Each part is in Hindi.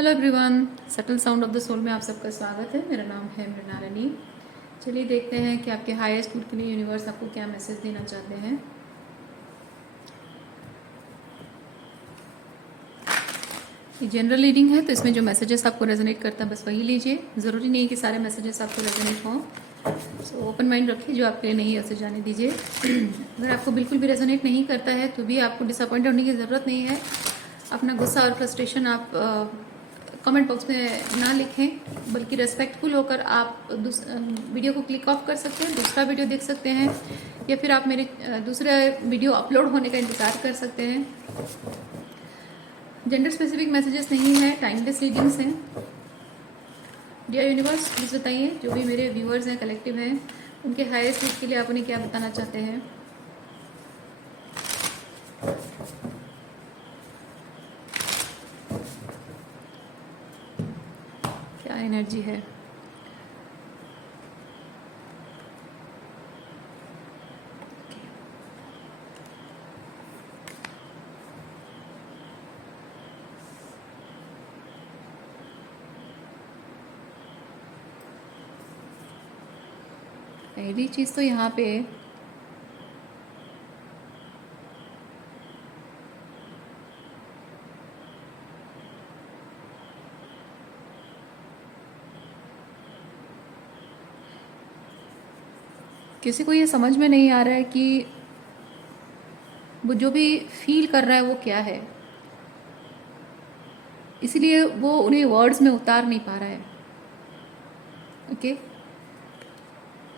Hello everyone, subtle sound of the soul में आप सबका स्वागत है। मेरा नाम है मृणा रानी। चलिए देखते हैं कि आपके हाईएस्ट गुड के लिए यूनिवर्स आपको क्या मैसेज देना चाहते हैं। ये जनरल रीडिंग है, तो इसमें जो मैसेजेस आपको रेजोनेट करता है बस वही लीजिए। ज़रूरी नहीं है कि सारे मैसेजेस आपको रेजोनेट हों। सो ओपन माइंड रखिए, जो आपके लिए नहीं है उसे जाने दीजिए। अगर आपको बिल्कुल भी रेजोनेट नहीं करता है तो भी आपको डिसअपॉइंट होने की ज़रूरत नहीं है। अपना गुस्सा और फ्रस्ट्रेशन आप कमेंट बॉक्स में ना लिखें, बल्कि रेस्पेक्टफुल होकर आप वीडियो को क्लिक ऑफ कर सकते हैं, दूसरा वीडियो देख सकते हैं, या फिर आप मेरे दूसरे वीडियो अपलोड होने का इंतज़ार कर सकते हैं। जेंडर स्पेसिफिक मैसेजेस नहीं है, टाइमलेस रीडिंग्स हैं। डियर यूनिवर्स, प्लीज़ बताइए, जो भी मेरे व्यूअर्स हैं, कलेक्टिव हैं, उनके हाईएस्ट नीड के लिए आप उन्हें क्या बताना चाहते हैं। क्या एनर्जी है। पहली चीज़ तो यहाँ पे किसी को ये समझ में नहीं आ रहा है कि वो जो भी फील कर रहा है वो क्या है, इसलिए वो उन्हें वर्ड्स में उतार नहीं पा रहा है। ओके,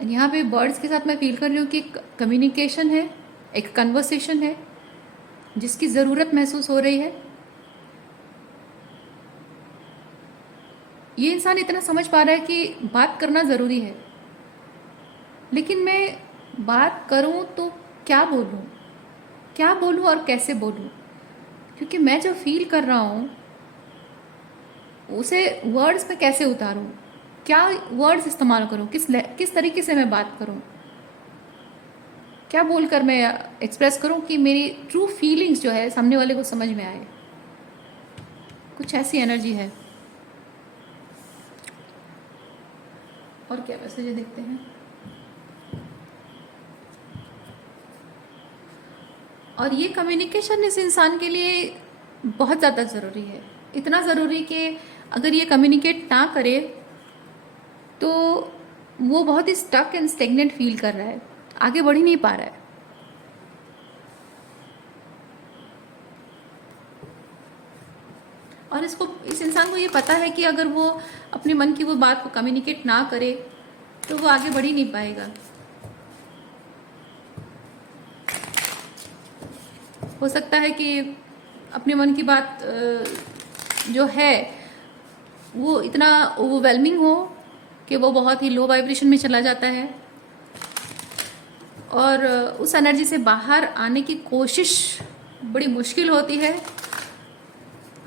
यहाँ पे वर्ड्स के साथ मैं फील कर रही हूँ कि कम्युनिकेशन है, एक कन्वर्सेशन है जिसकी ज़रूरत महसूस हो रही है। ये इंसान इतना समझ पा रहा है कि बात करना ज़रूरी है, लेकिन मैं बात करूँ तो क्या बोलूँ और कैसे बोलूँ, क्योंकि मैं जो फील कर रहा हूँ उसे वर्ड्स में कैसे उतारूँ, क्या वर्ड्स इस्तेमाल करूँ, किस तरीके से मैं बात करूँ, क्या बोलकर मैं एक्सप्रेस करूँ कि मेरी ट्रू फीलिंग्स जो है सामने वाले को समझ में आए। कुछ ऐसी एनर्जी है। और क्या मैसेज देखते हैं। और ये कम्युनिकेशन इस इंसान के लिए बहुत ज़्यादा ज़रूरी है, इतना ज़रूरी कि अगर ये कम्युनिकेट ना करे तो वो बहुत ही स्टक एंड स्टेगनेंट फील कर रहा है, आगे बढ़ ही नहीं पा रहा है। और इस इंसान को ये पता है कि अगर वो अपने मन की वो बात को कम्युनिकेट ना करे तो वो आगे बढ़ ही नहीं पाएगा। हो सकता है कि अपने मन की बात जो है वो इतना ओवरवेलमिंग हो कि वो बहुत ही लो वाइब्रेशन में चला जाता है, और उस एनर्जी से बाहर आने की कोशिश बड़ी मुश्किल होती है।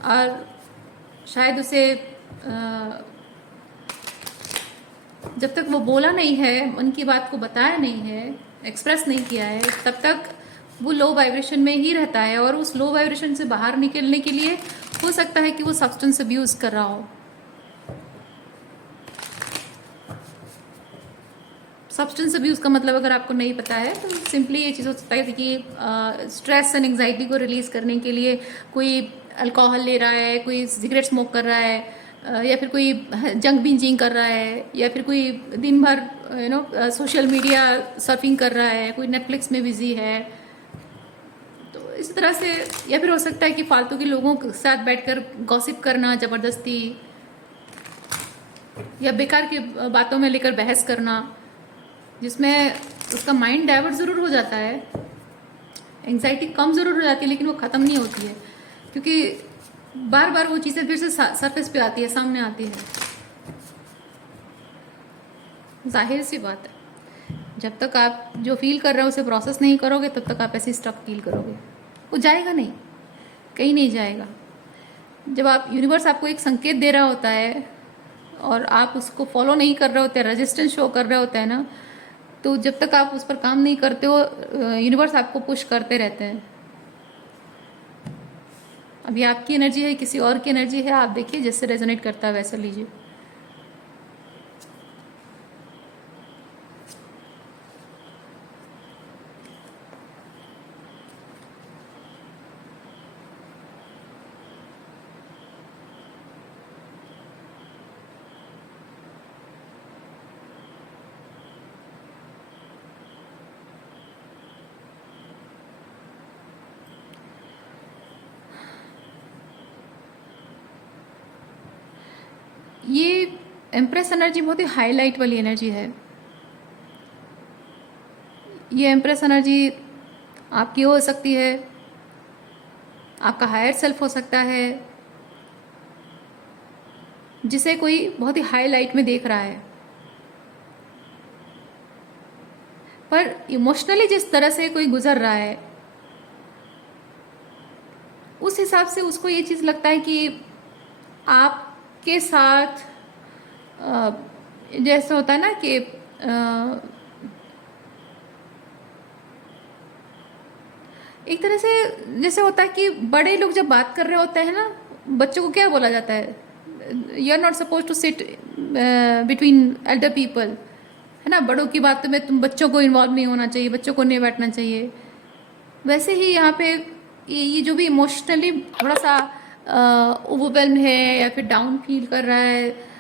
और शायद उसे जब तक वो बोला नहीं है, मन की बात को बताया नहीं है, एक्सप्रेस नहीं किया है, तब तक वो लो वाइब्रेशन में ही रहता है। और उस लो वाइब्रेशन से बाहर निकलने के लिए हो सकता है कि वो सब्सटेंस अब्यूज़ कर रहा हो। सब्सटेंस अब्यूज़ का मतलब अगर आपको नहीं पता है तो सिंपली ये चीज़ हो सकता है कि स्ट्रेस एंड एंग्जाइटी को रिलीज़ करने के लिए कोई अल्कोहल ले रहा है, कोई सिगरेट स्मोक कर रहा है, या फिर कोई जंक बिंजिंग कर रहा है, या फिर कोई दिन भर सोशल मीडिया सर्फिंग कर रहा है, कोई नेटफ्लिक्स में बिजी है। तो इस तरह से, या फिर हो सकता है कि फालतू के लोगों के साथ बैठकर गॉसिप करना ज़बरदस्ती, या बेकार की बातों में लेकर बहस करना, जिसमें उसका माइंड डाइवर्ट ज़रूर हो जाता है, एंग्जाइटी कम ज़रूर हो जाती है, लेकिन वो ख़त्म नहीं होती है, क्योंकि बार बार वो चीज़ें फिर से सरफेस पे आती है, सामने आती है। जाहिर सी बात है, जब तक आप जो फील कर रहे हो उसे प्रोसेस नहीं करोगे तब तक आप ऐसे स्टक फील करोगे, वो जाएगा नहीं, कहीं नहीं जाएगा। जब आप यूनिवर्स आपको एक संकेत दे रहा होता है और आप उसको फॉलो नहीं कर रहे होते, रेजिस्टेंस शो कर रहे होते हैं ना, तो जब तक आप उस पर काम नहीं करते हो यूनिवर्स आपको पुश करते रहते हैं। अभी आपकी एनर्जी है, किसी और की एनर्जी है, आप देखिए जैसे रेजोनेट करता है वैसा लीजिए। ये एम्प्रेस एनर्जी बहुत ही हाईलाइट वाली एनर्जी है। ये एम्प्रेस एनर्जी आपकी हो सकती है, आपका हायर सेल्फ हो सकता है, जिसे कोई बहुत ही हाई लाइट में देख रहा है। पर इमोशनली जिस तरह से कोई गुजर रहा है, उस हिसाब से उसको ये चीज़ लगता है कि आपके साथ जैसे होता है ना कि एक तरह से जैसे होता है कि बड़े लोग जब बात कर रहे होते हैं ना, बच्चों को क्या बोला जाता है, you are not suppose to sit between elder people, है ना। बड़ों की बातों में तुम बच्चों को इन्वॉल्व नहीं होना चाहिए, बच्चों को नहीं बैठना चाहिए। वैसे ही यहाँ पे ये जो भी इमोशनली थोड़ा सा ओवरवेल्म है या फिर डाउन फील कर रहा है,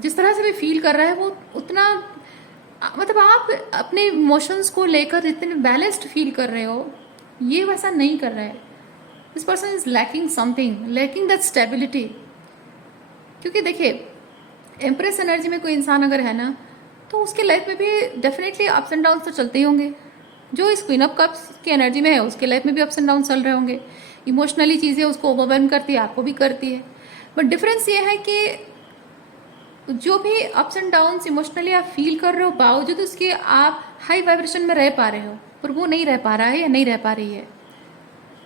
जिस तरह से भी फील कर रहा है, वो उतना मतलब आप अपने इमोशंस को लेकर इतने बैलेंस्ड फील कर रहे हो, ये वैसा नहीं कर रहा है। This person is lacking something, lacking that stability. क्योंकि देखिए एम्प्रेस एनर्जी में कोई इंसान अगर है ना, तो उसके लाइफ में भी डेफिनेटली अप्स एंड डाउन्स तो चलते ही होंगे। जो इस क्वीन ऑफ कप्स की एनर्जी में है, उसके लाइफ में भी अप्स एंड डाउन चल रहे होंगे। इमोशनली चीज़ें उसको ओवरवेलम करती है, आपको भी करती है। बट डिफरेंस ये है कि जो भी अप्स एंड डाउन्स इमोशनली आप फील कर रहे हो, बावजूद उसके आप हाई वाइब्रेशन में रह पा रहे हो, पर वो नहीं रह पा रहा है या नहीं रह पा रही है।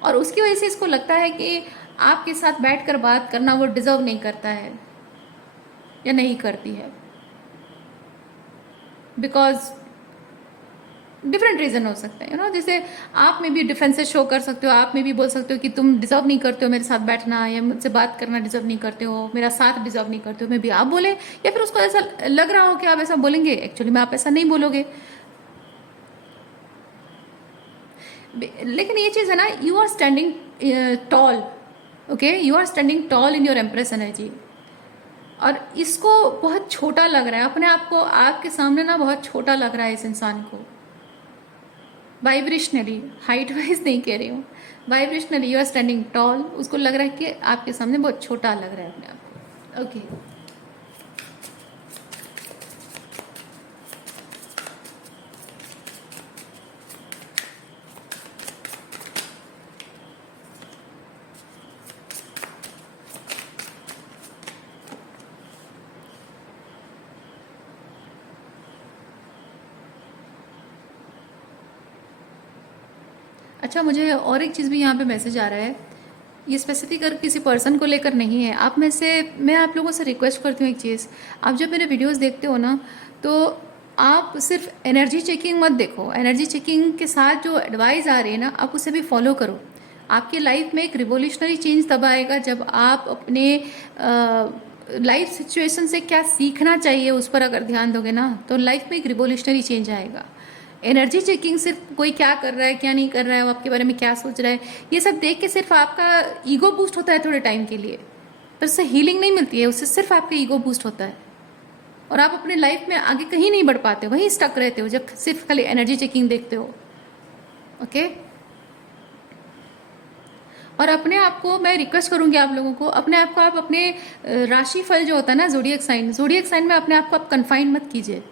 और उसकी वजह से इसको लगता है कि आपके साथ बैठकर बात करना वो डिजर्व नहीं करता है या नहीं करती है, बिकॉज डिफरेंट रीज़न हो सकते हैं, यू नो। जैसे आप में भी डिफेंसेस शो कर सकते हो, आप में भी बोल सकते हो कि तुम डिजर्व नहीं करते हो मेरे साथ बैठना, या मुझसे बात करना डिजर्व नहीं करते हो, मेरा साथ डिजर्व नहीं करते हो, मे भी आप बोले, या फिर उसको ऐसा लग रहा हो कि आप ऐसा बोलेंगे, एक्चुअली में आप ऐसा नहीं बोलोगे। लेकिन ये चीज़ है ना, you are standing tall, okay, you are standing tall in your empress energy. और इसको बहुत छोटा लग रहा है, अपने आप को आपके सामने ना बहुत छोटा लग रहा है इस इंसान को, वाइब्रेशनली, हाइट वाइज नहीं कह रही हूँ, vibrationally you are standing tall. उसको लग रहा है कि आपके सामने बहुत छोटा लग रहा है अपने आप को। ओके, अच्छा, मुझे और एक चीज़ भी यहाँ पे मैसेज आ रहा है, ये स्पेसिफिक अगर किसी पर्सन को लेकर नहीं है। आप में से मैं आप लोगों से रिक्वेस्ट करती हूँ एक चीज़, आप जब मेरे वीडियोस देखते हो ना, तो आप सिर्फ एनर्जी चेकिंग मत देखो। एनर्जी चेकिंग के साथ जो एडवाइस आ रही है ना, आप उसे भी फॉलो करो। आपकी लाइफ में एक रिवोल्यूशनरी चेंज तब आएगा जब आप अपने लाइफ सिचुएशन से क्या सीखना चाहिए उस पर अगर ध्यान दोगे ना, तो लाइफ में एक रिवोल्यूशनरी चेंज आएगा। एनर्जी चेकिंग सिर्फ कोई क्या कर रहा है क्या नहीं कर रहा है, वो आपके बारे में क्या सोच रहा है, ये सब देख के सिर्फ आपका ईगो बूस्ट होता है थोड़े टाइम के लिए, पर उससे हीलिंग नहीं मिलती है, उससे सिर्फ आपका ईगो बूस्ट होता है और आप अपने लाइफ में आगे कहीं नहीं बढ़ पाते, वहीं स्टक रहते हो जब सिर्फ खाली एनर्जी चेकिंग देखते हो। ओके, और अपने आप को मैं रिक्वेस्ट करूंगी आप लोगों को, अपने आप को आप अपने राशि फल जो होता है ना, जोडियक साइन में अपने आप को आप कन्फाइन मत कीजिए,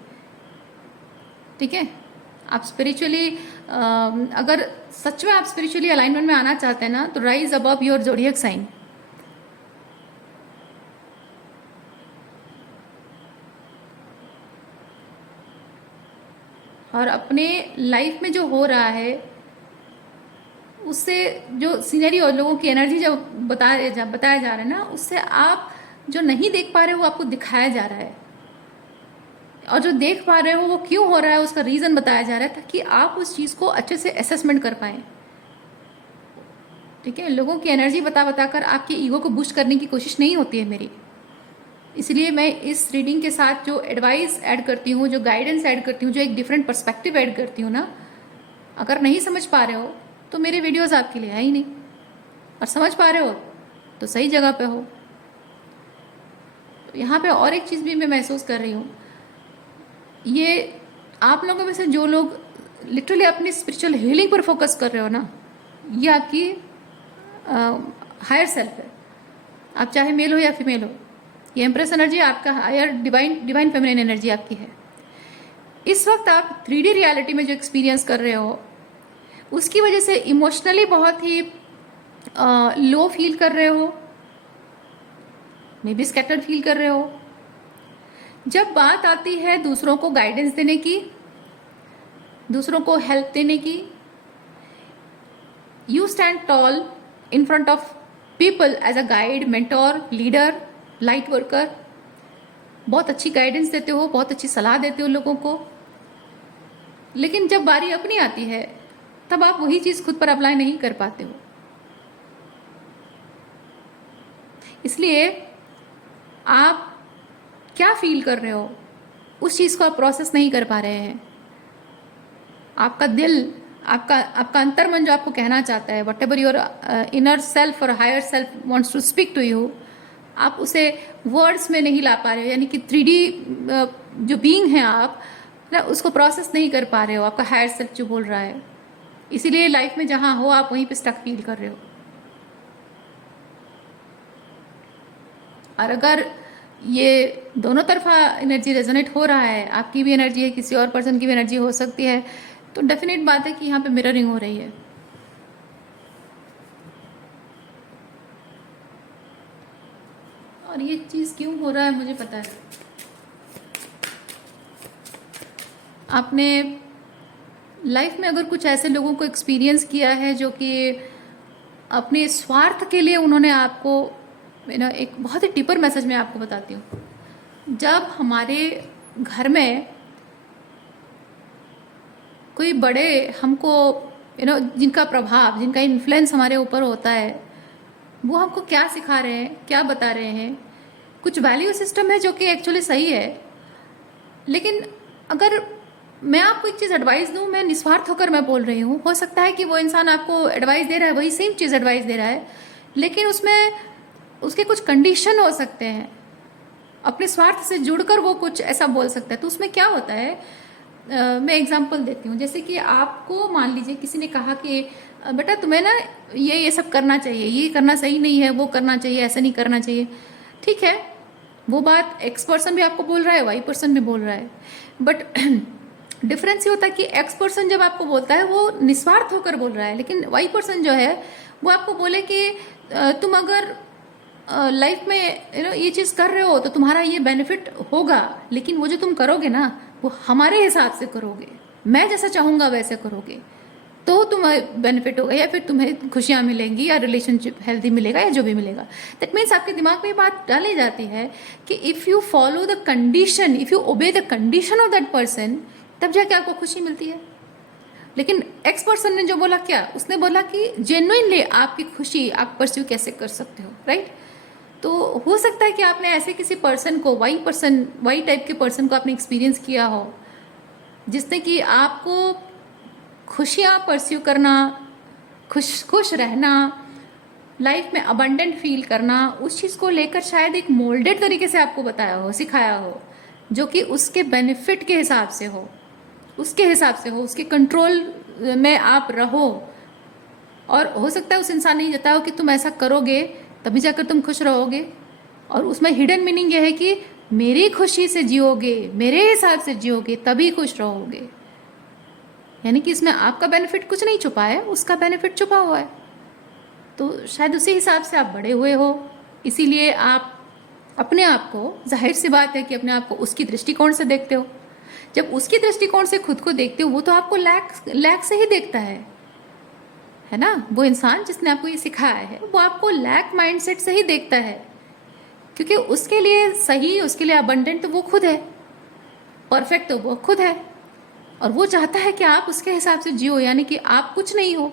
ठीक है। आप स्पिरिचुअली अगर सच में आप स्पिरिचुअली अलाइनमेंट में आना चाहते हैं ना, तो rise above your zodiac sign. और अपने लाइफ में जो हो रहा है उससे जो सीनरी और लोगों की एनर्जी जो बताया जा रहा है ना, उससे आप जो नहीं देख पा रहे हो वो आपको दिखाया जा रहा है, और जो देख पा रहे हो वो क्यों हो रहा है उसका रीज़न बताया जा रहा है, ताकि आप उस चीज़ को अच्छे से असेसमेंट कर पाएँ। ठीक है, लोगों की एनर्जी बता बताकर आपके ईगो को बूस्ट करने की कोशिश नहीं होती है मेरी। इसलिए मैं इस रीडिंग के साथ जो एडवाइस ऐड करती हूँ, जो गाइडेंस ऐड करती हूँ, जो एक डिफरेंट पर्सपेक्टिव ऐड करती हूँ ना, अगर नहीं समझ पा रहे हो तो मेरे वीडियोस आपके लिए है ही नहीं, और समझ पा रहे हो तो सही जगह पे हो। तो यहाँ पे और एक चीज़ भी मैं महसूस कर रही हूँ, ये आप लोगों में से जो लोग लिटरली अपनी स्पिरिचुअल हीलिंग पर फोकस कर रहे हो ना, ये आपकी हायर सेल्फ है। आप चाहे मेल हो या फीमेल हो, ये एम्प्रेस एनर्जी आपका हायर डिवाइन फेमिनिन एनर्जी आपकी है। इस वक्त आप 3D रियलिटी में जो एक्सपीरियंस कर रहे हो उसकी वजह से इमोशनली बहुत ही लो फील कर रहे हो, मे बी स्कैटर्ड फील कर रहे हो। जब बात आती है दूसरों को गाइडेंस देने की, दूसरों को हेल्प देने की, you stand tall in front of people as a guide, mentor, leader, light worker. बहुत अच्छी गाइडेंस देते हो, बहुत अच्छी सलाह देते हो लोगों को, लेकिन जब बारी अपनी आती है तब आप वही चीज खुद पर अप्लाई नहीं कर पाते हो। इसलिए आप क्या फील कर रहे हो उस चीज को आप प्रोसेस नहीं कर पा रहे हैं। आपका दिल, आपका अंतर्मन जो आपको कहना चाहता है, whatever your inner self और higher self wants to speak to you, आप उसे वर्ड्स में नहीं ला पा रहे हो। यानी कि 3D जो बीइंग है आप ना, उसको प्रोसेस नहीं कर पा रहे हो, आपका हायर सेल्फ जो बोल रहा है। इसीलिए लाइफ में जहां हो आप वहीं पे स्टक फील कर रहे हो। और अगर ये दोनों तरफा एनर्जी रेजोनेट हो रहा है, आपकी भी एनर्जी है, किसी और पर्सन की भी एनर्जी हो सकती है, तो डेफिनेट बात है कि यहाँ पे मिररिंग हो रही है। और ये चीज़ क्यों हो रहा है मुझे पता है। आपने लाइफ में अगर कुछ ऐसे लोगों को एक्सपीरियंस किया है जो कि अपने स्वार्थ के लिए उन्होंने आपको, एक बहुत ही टिपर मैसेज मैं आपको बताती हूँ। जब हमारे घर में कोई बड़े हमको जिनका प्रभाव, जिनका इन्फ्लुएंस हमारे ऊपर होता है, वो हमको क्या सिखा रहे हैं, क्या बता रहे हैं। कुछ वैल्यू सिस्टम है जो कि एक्चुअली सही है, लेकिन अगर मैं आपको एक चीज़ एडवाइस दूं, मैं निस्वार्थ होकर मैं बोल रही हूँ, हो सकता है कि वो इंसान आपको एडवाइस दे रहा है, वही सेम चीज़ एडवाइस दे रहा है, लेकिन उसमें उसके कुछ कंडीशन हो सकते हैं, अपने स्वार्थ से जुड़कर वो कुछ ऐसा बोल सकता है। तो उसमें क्या होता है, मैं एग्जांपल देती हूँ। जैसे कि आपको मान लीजिए किसी ने कहा कि बेटा तुम्हें ना ये सब करना चाहिए, ये करना सही नहीं है, वो करना चाहिए, ऐसा नहीं करना चाहिए। ठीक है, वो बात एक्स पर्सन भी आपको बोल रहा है, वाई पर्सन भी बोल रहा है, बट डिफरेंस ये होता है कि एक्स पर्सन जब आपको बोलता है वो निस्वार्थ होकर बोल रहा है, लेकिन वाई पर्सन जो है वो आपको बोले कि तुम अगर लाइफ में ये चीज़ कर रहे हो तो तुम्हारा ये बेनिफिट होगा, लेकिन वो जो तुम करोगे ना वो हमारे हिसाब से करोगे, मैं जैसा चाहूँगा वैसे करोगे, तो तुम्हें बेनिफिट होगा, या फिर तुम्हें खुशियाँ मिलेंगी, या रिलेशनशिप हेल्दी मिलेगा, या जो भी मिलेगा। दैट मीन्स आपके दिमाग में ये बात डाली जाती है कि if you follow the condition, if you obey the condition of that person, तब जाके आपको खुशी मिलती है। लेकिन एक्स पर्सन ने जो बोला, क्या उसने बोला कि जेन्युइनली आपकी खुशी आप परस्यू कैसे कर सकते हो, राइट। तो हो सकता है कि आपने ऐसे किसी पर्सन को, वाई टाइप के पर्सन को आपने एक्सपीरियंस किया हो, जिसने कि आपको खुशियाँ परस्यू करना, खुश रहना, लाइफ में अबंडेंट फील करना, उस चीज़ को लेकर शायद एक मोल्डेड तरीके से आपको बताया हो, सिखाया हो, जो कि उसके बेनिफिट के हिसाब से हो, उसके हिसाब से हो, उसके कंट्रोल में आप रहो। और हो सकता है उस इंसान ने ये जताया हो कि तुम ऐसा करोगे तभी जाकर तुम खुश रहोगे, और उसमें हिडन मीनिंग ये है कि मेरी खुशी से जियोगे, मेरे हिसाब से जियोगे तभी खुश रहोगे। यानी कि इसमें आपका बेनिफिट कुछ नहीं छुपा है, उसका बेनिफिट छुपा हुआ है। तो शायद उसी हिसाब से आप बड़े हुए हो, इसीलिए आप अपने आप को, जाहिर सी बात है कि अपने आप को उसकी दृष्टिकोण से देखते हो। जब उसकी दृष्टिकोण से खुद को देखते हो, वो तो आपको लैक से ही देखता है ना। वो इंसान जिसने आपको ये सिखाया है वो आपको लैक माइंडसेट से ही देखता है, क्योंकि उसके लिए सही, उसके लिए अबंडेंट तो वो खुद है, परफेक्ट तो वो खुद है, और वो चाहता है कि आप उसके हिसाब से जियो। यानी कि आप कुछ नहीं हो,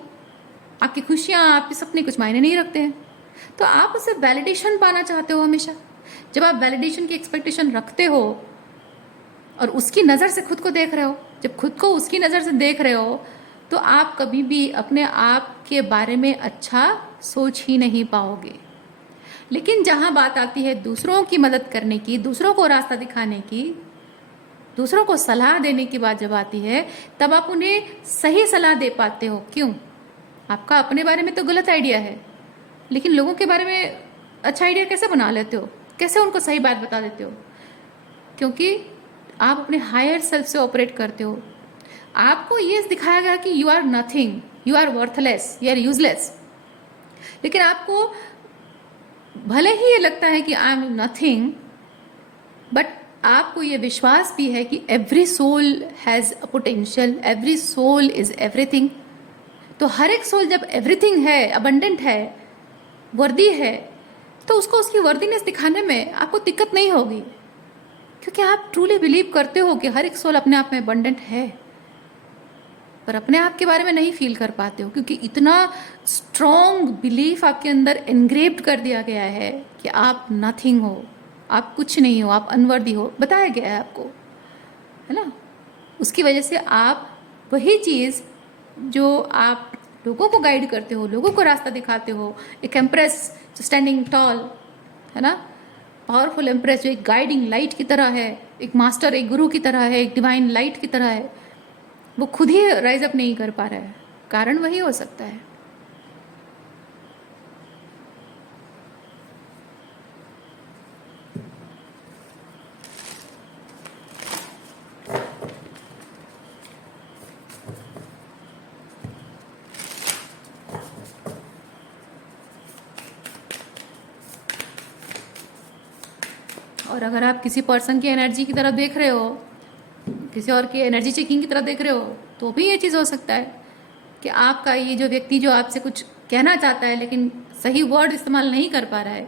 आपकी खुशियाँ, आपके सपने कुछ मायने नहीं रखते हैं। तो आप उससे वैलिडेशन पाना चाहते हो हमेशा। जब आप वैलिडेशन की एक्सपेक्टेशन रखते हो और उसकी नज़र से खुद को देख रहे हो, जब खुद को उसकी नज़र से देख रहे हो, तो आप कभी भी अपने आप के बारे में अच्छा सोच ही नहीं पाओगे। लेकिन जहाँ बात आती है दूसरों की मदद करने की, दूसरों को रास्ता दिखाने की, दूसरों को सलाह देने की बात जब आती है, तब आप उन्हें सही सलाह दे पाते हो। क्यों? आपका अपने बारे में तो गलत आइडिया है, लेकिन लोगों के बारे में अच्छा आइडिया कैसे बना लेते हो? कैसे उनको सही बात बता देते हो? क्योंकि आप अपने हायर सेल्फ से ऑपरेट करते हो। आपको ये दिखाया गया कि you are nothing, you are worthless, you are useless. लेकिन आपको भले ही ये लगता है कि आई एम नथिंग, बट आपको ये विश्वास भी है कि every soul has a potential, every soul is everything. तो हर एक सोल जब एवरीथिंग है, अबंडेंट है, वर्दी है, तो उसको उसकी वर्दीनेस दिखाने में आपको दिक्कत नहीं होगी, क्योंकि आप ट्रूली बिलीव करते हो कि हर एक सोल अपने आप में अबंडेंट है। पर अपने आप के बारे में नहीं फील कर पाते हो, क्योंकि इतना स्ट्रॉन्ग बिलीफ आपके अंदर एनग्रेव्ड कर दिया गया है कि आप नथिंग हो, आप कुछ नहीं हो, आप अनवर्दी हो, बताया गया है आपको, है ना। उसकी वजह से आप वही चीज़ जो आप लोगों को गाइड करते हो, लोगों को रास्ता दिखाते हो, एक एम्प्रेस स्टैंडिंग टॉल, है ना, पावरफुल एम्प्रेस जो एक गाइडिंग लाइट की तरह है, एक मास्टर, एक गुरु की तरह है, एक डिवाइन लाइट की तरह है, वो खुद ही राइज अप नहीं कर पा रहा है। कारण वही हो सकता है। और अगर आप किसी पर्सन की एनर्जी की तरफ देख रहे हो, किसी और की एनर्जी चेकिंग की तरफ देख रहे हो, तो भी ये चीज़ हो सकता है कि आपका ये जो व्यक्ति जो आपसे कुछ कहना चाहता है लेकिन सही वर्ड इस्तेमाल नहीं कर पा रहा है,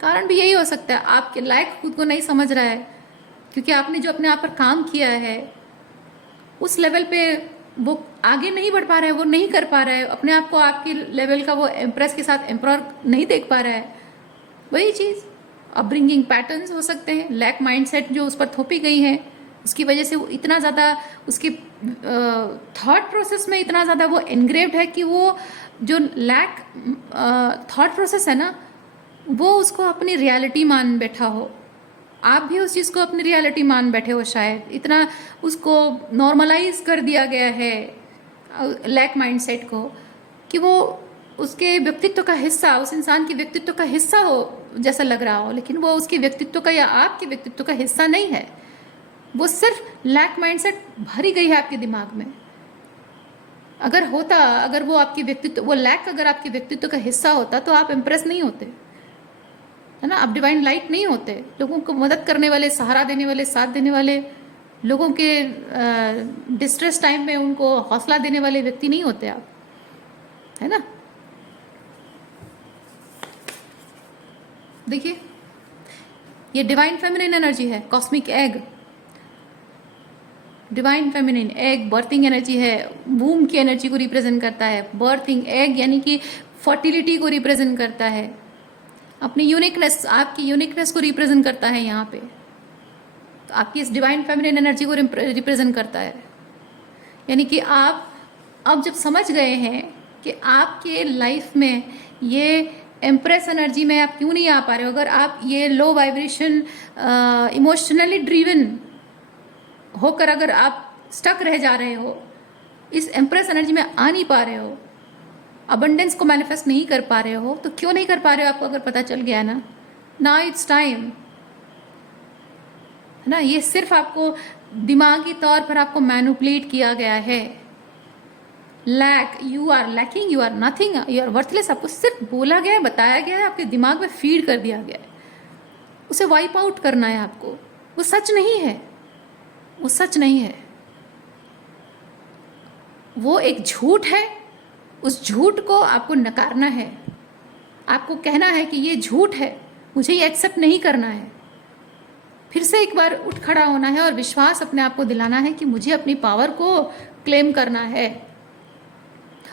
कारण भी यही हो सकता है, आपके लायक खुद को नहीं समझ रहा है, क्योंकि आपने जो अपने आप पर काम किया है उस लेवल पे वो आगे नहीं बढ़ पा रहा है, वो नहीं कर पा रहा है, अपने आप को आपके लेवल का वो एम्प्रेस के साथ एम्प्रॉर नहीं देख पा रहा है। वही चीज़ अपब्रिंगिंग पैटर्न्स हो सकते हैं, लैक माइंडसेट जो उस पर थोपी गई है, उसकी वजह से वो इतना ज़्यादा उसकी थॉट प्रोसेस में इतना ज़्यादा वो एनग्रेव्ड है कि वो जो लैक थॉट प्रोसेस है ना, वो उसको अपनी रियलिटी मान बैठा हो। आप भी उस चीज़ को अपनी रियलिटी मान बैठे हो, शायद इतना उसको नॉर्मलाइज कर दिया गया है लैक माइंडसेट को कि वो उसके व्यक्तित्व का हिस्सा, उस इंसान के व्यक्तित्व का हिस्सा हो जैसा लग रहा हो, लेकिन वो उसके व्यक्तित्व का या आपके व्यक्तित्व का हिस्सा नहीं है। वो सिर्फ लैक माइंडसेट भरी गई है आपके दिमाग में। अगर वो आपके व्यक्तित्व, वो लैक अगर आपके व्यक्तित्व का हिस्सा होता तो आप इम्प्रेस नहीं होते, है ना, आप डिवाइन लाइट नहीं होते, लोगों को मदद करने वाले, सहारा देने वाले, साथ देने वाले, लोगों के डिस्ट्रेस टाइम में उनको हौसला देने वाले व्यक्ति नहीं होते आप, है ना। देखिए, ये डिवाइन फेमिनिन एनर्जी है, cosmic egg, divine feminine egg berthing energy है, वूम की एनर्जी को रिप्रेजेंट करता है। बर्थिंग एग यानी कि फर्टिलिटी को रिप्रेजेंट करता है, अपनी यूनिकनेस, आपकी यूनिकनेस को रिप्रेजेंट करता है यहाँ पे। तो आपकी इस डिवाइन फेमिनिन एनर्जी को रिप्रेजेंट करता है, यानी कि आप अब जब समझ गए हैं कि आपके लाइफ में ये एम्प्रेस एनर्जी में आप क्यों नहीं आ पा रहे हो, अगर आप ये लो वाइब्रेशन इमोशनली ड्रिवन होकर अगर आप स्टक रह जा रहे हो, इस एम्प्रेस एनर्जी में आ नहीं पा रहे हो, अबंडेंस को मैनिफेस्ट नहीं कर पा रहे हो, तो क्यों नहीं कर पा रहे हो? आपको अगर पता चल गया ना, नाउ इट्स टाइम, है ना। ये सिर्फ आपको दिमागी तौर पर आपको मैनिपुलेट किया गया है। Lack, you are lacking, you are nothing, you are worthless, आपको सिर्फ बोला गया है, बताया गया है, आपके दिमाग में फीड कर दिया गया है। उसे वाइप आउट करना है आपको। वो सच नहीं है, वो सच नहीं है, वो एक झूठ है। उस झूठ को आपको नकारना है, आपको कहना है कि ये झूठ है, मुझे ये एक्सेप्ट नहीं करना है। फिर से एक बार उठ खड़ा होना है और विश्वास अपने आप को दिलाना है कि मुझे अपनी पावर को क्लेम करना है।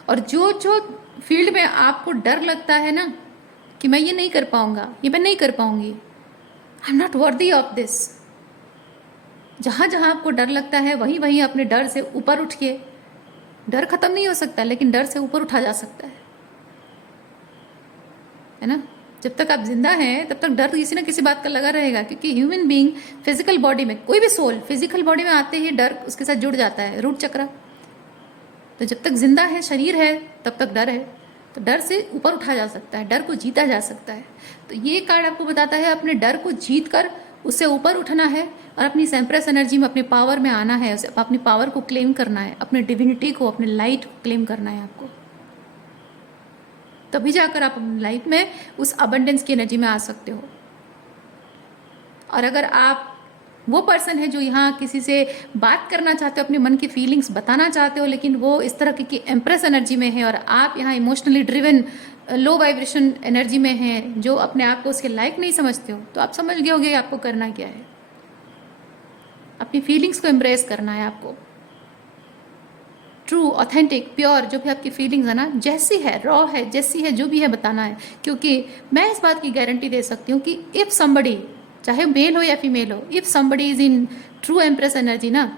और जो जो फील्ड में आपको डर लगता है ना कि मैं ये नहीं कर पाऊंगा, ये मैं नहीं कर पाऊंगी, I am not worthy of this, जहां जहां आपको डर लगता है वहीं वहीं अपने डर से ऊपर उठ के, डर खत्म नहीं हो सकता लेकिन डर से ऊपर उठा जा सकता है ना। जब तक आप जिंदा हैं तब तक डर किसी ना किसी बात का लगा रहेगा, क्योंकि ह्यूमन बीइंग फिजिकल बॉडी में, कोई भी सोल फिजिकल बॉडी में आते ही डर उसके साथ जुड़ जाता है, रूट चक्र। तो जब तक जिंदा है, शरीर है, तब तक डर है। तो डर से ऊपर उठा जा सकता है, डर को जीता जा सकता है। तो ये कार्ड आपको बताता है अपने डर को जीत कर उससे ऊपर उठना है और अपनी सेम्प्रेस एनर्जी में, अपने पावर में आना है, उसे अपनी पावर को क्लेम करना है, अपने डिविनिटी को, अपने लाइट को क्लेम करना है आपको। तभी जाकर आप अपनी लाइफ में उस अबंडेंस की एनर्जी में आ सकते हो। और अगर आप वो पर्सन है जो यहाँ किसी से बात करना चाहते हो, अपने मन की फीलिंग्स बताना चाहते हो, लेकिन वो इस तरह की एम्प्रेस एनर्जी में है और आप यहाँ emotionally driven low vibration energy में हैं, जो अपने आप को उसके लायक नहीं समझते हो, तो आप समझ गए होगे आपको करना क्या है। अपनी फीलिंग्स को एम्ब्रेस करना है आपको। ट्रू, ऑथेंटिक, प्योर जो भी आपकी फीलिंग्स है ना, जैसी है, रॉ है, जैसी है, जो भी है बताना है। क्योंकि मैं इस बात की गारंटी दे सकती हूँ कि इफ समबडी, चाहे मेल हो या फीमेल हो, if somebody is in true empress energy ना,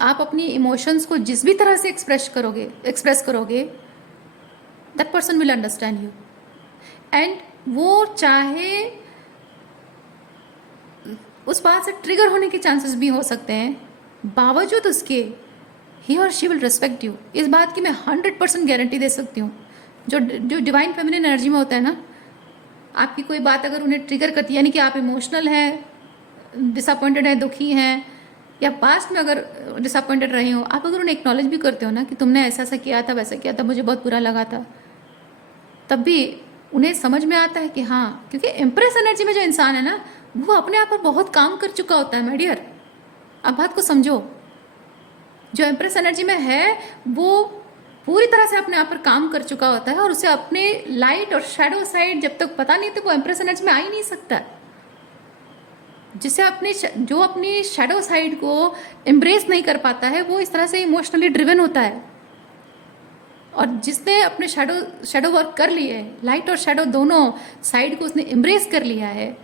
आप अपनी इमोशंस को जिस भी तरह से एक्सप्रेस करोगे that person will understand you. And वो चाहे उस बात से ट्रिगर होने के चांसेस भी हो सकते हैं, बावजूद उसके ही और शी विल रिस्पेक्ट यू। इस बात की मैं 100% गारंटी दे सकती हूँ। जो डिवाइन फेमिनिन एनर्जी में होता है ना, आपकी कोई बात अगर उन्हें ट्रिगर करती है, यानी कि आप इमोशनल हैं, डिसअपॉइंटेड हैं, दुखी हैं, या पास्ट में अगर डिसअपॉइंटेड रहे हो, आप अगर उन्हें एक्नॉलेज भी करते हो ना कि तुमने ऐसा ऐसा किया था, वैसा किया था, मुझे बहुत बुरा लगा था, तब भी उन्हें समझ में आता है कि हाँ, क्योंकि एम्प्रेस एनर्जी में जो इंसान है ना, वो अपने आप पर बहुत काम कर चुका होता है। माय डियर, अब बात को समझो। जो एम्प्रेस एनर्जी में है वो पूरी तरह से अपने आप पर काम कर चुका होता है और उसे अपने लाइट और शैडो साइड जब तक पता नहीं, तो वो एम्प्रेस एनर्जी में आ ही नहीं सकता। जिसे जो अपनी शैडो साइड को एम्ब्रेस नहीं कर पाता है, वो इस तरह से इमोशनली ड्रिवन होता है। और जिसने अपने शैडो वर्क कर लिए है, लाइट और शैडो दोनों साइड को उसने एम्ब्रेस कर लिया है,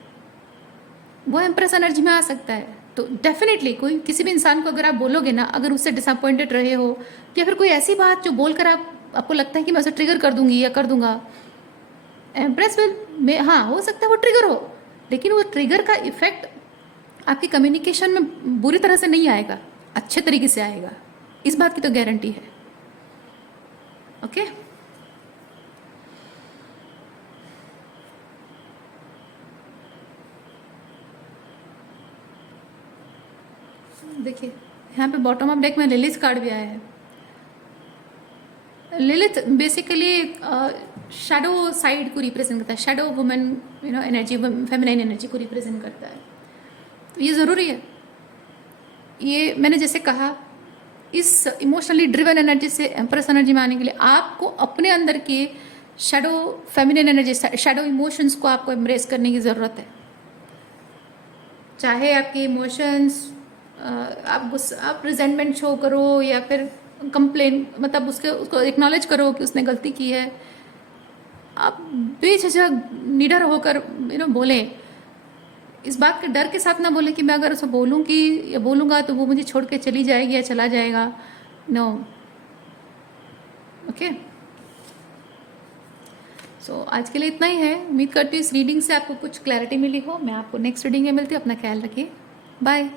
वो एम्प्रेस एनर्जी में आ सकता है। तो डेफिनेटली कोई किसी भी इंसान को अगर आप बोलोगे ना, अगर उससे डिसअपॉइंटेड रहे हो, या फिर कोई ऐसी बात जो बोलकर आपको लगता है कि मैं उसे ट्रिगर कर दूंगी या कर दूंगा, एम्प्रेस में हाँ हो सकता है वो ट्रिगर हो, लेकिन वो ट्रिगर का इफेक्ट आपकी कम्युनिकेशन में बुरी तरह से नहीं आएगा, अच्छे तरीके से आएगा। इस बात की तो गारंटी है। ओके देखिए, यहाँ पे बॉटम ऑफ डेक में लिलिथ कार्ड भी आया है। लिलिथ बेसिकली शैडो साइड को रिप्रेजेंट करता है, shadow women energy, feminine energy को रिप्रेजेंट करता है। तो ये ज़रूरी है। ये मैंने जैसे कहा, इस इमोशनली ड्रिवन एनर्जी से एम्प्रेस एनर्जी में आने के लिए आपको अपने अंदर के shadow feminine energy, shadow emotions को आपको एम्ब्रेस करने की ज़रूरत है। चाहे आपके इमोशंस, आप रिजेंटमेंट शो करो या फिर कंप्लेन, मतलब उसको एक्नॉलेज करो कि उसने गलती की है। आप बेझिझक निडर होकर बोलें। इस बात के डर के साथ ना बोले कि मैं अगर उसे बोलूँगी या बोलूँगा तो वो मुझे छोड़ के चली जाएगी या चला जाएगा। नो। ओके, सो आज के लिए इतना ही है। उम्मीद करती हूँ इस रीडिंग से आपको कुछ क्लैरिटी मिली हो। मैं आपको नेक्स्ट रीडिंग में मिलती हूँ। अपना ख्याल रखिए। बाय।